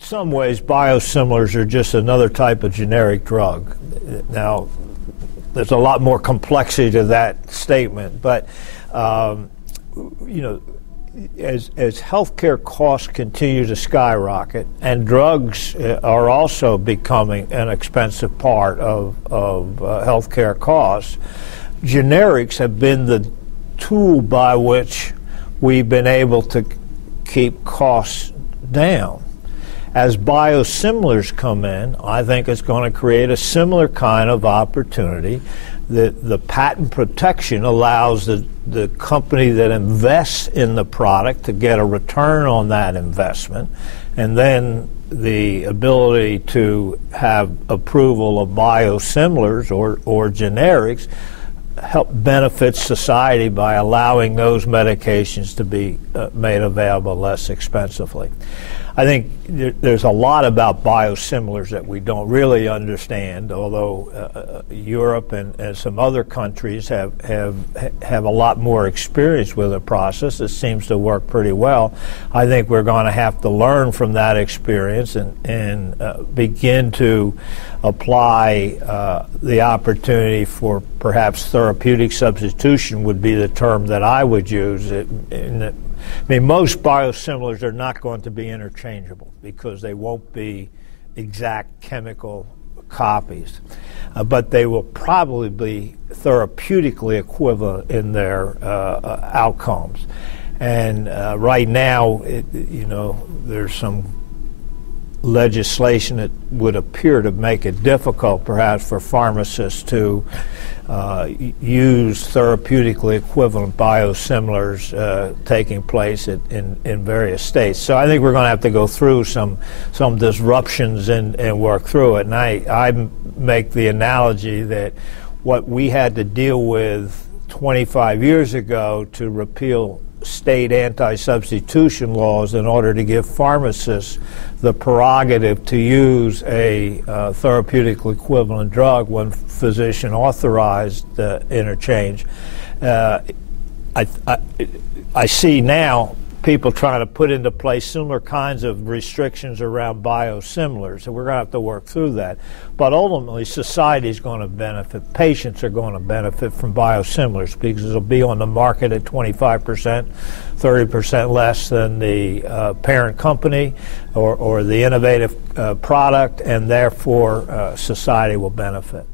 some ways, biosimilars are just another type of generic drug. Now, there's a lot more complexity to that statement, but you know, as healthcare costs continue to skyrocket, and drugs are also becoming an expensive part of healthcare costs, generics have been the tool by which we've been able to keep costs down. As biosimilars come in, I think it's going to create a similar kind of opportunity. The patent protection allows the company that invests in the product to get a return on that investment, and then the ability to have approval of biosimilars or generics help benefit society by allowing those medications to be made available less expensively. I think there's a lot about biosimilars that we don't really understand, although Europe and some other countries have a lot more experience with the process. It seems to work pretty well. I think we're going to have to learn from that experience and begin to apply the opportunity for perhaps therapeutic substitution would be the term that I would use. I mean, most biosimilars are not going to be interchangeable because they won't be exact chemical copies, but they will probably be therapeutically equivalent in their outcomes. And right now, you know, there's some legislation that would appear to make it difficult, perhaps, for pharmacists to use therapeutically equivalent biosimilars taking place in various states. So I think we're going to have to go through some disruptions and work through it. And I make the analogy that what we had to deal with 25 years ago to repeal state anti-substitution laws in order to give pharmacists the prerogative to use a therapeutically equivalent drug when physician authorized interchange. I see now people trying to put into place similar kinds of restrictions around biosimilars, so we're going to have to work through that. But ultimately, society is going to benefit. Patients are going to benefit from biosimilars because it'll be on the market at 25%, 30% less than the parent company or the innovative product, and therefore society will benefit.